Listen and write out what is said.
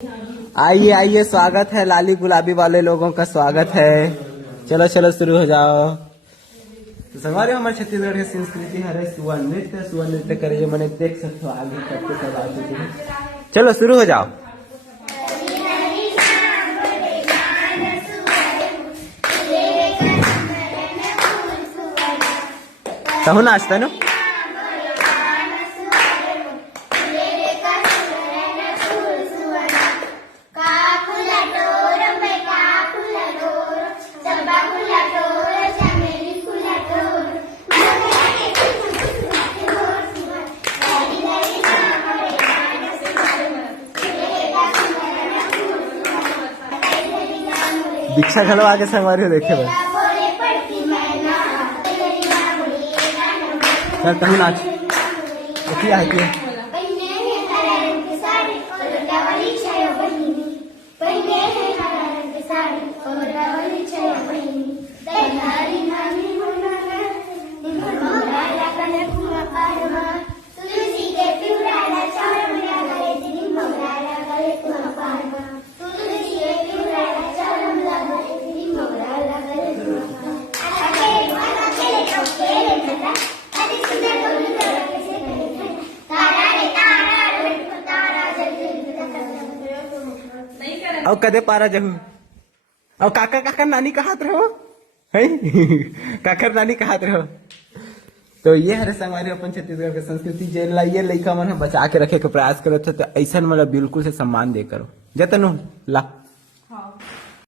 आइए आइए, स्वागत है, लाली गुलाबी वाले लोगों का स्वागत है। चलो चलो शुरू हो जाओ। तो हमारे हमारे छत्तीसगढ़ की संस्कृति है सुवर नृत्य करिए, मैंने देख सकते हो आगे करके सब आ चुके हैं। चलो शुरू हो जाओ। कहूँ नाचता ना दीक्षा खलवा के संगवारी हो देखे भाई। सर कहूँ नाच क्या है क्या और कदे पारा जहू और काका काका नानी कहात रहो है काकर नानी कहात रहो। तो ये हरे संगवारी अपन छत्तीसगढ़ के संस्कृति जे ये लइका मन बचा के रखे के प्रयास करो तो ऐसा मतलब बिल्कुल से सम्मान दे करो जतनु ला।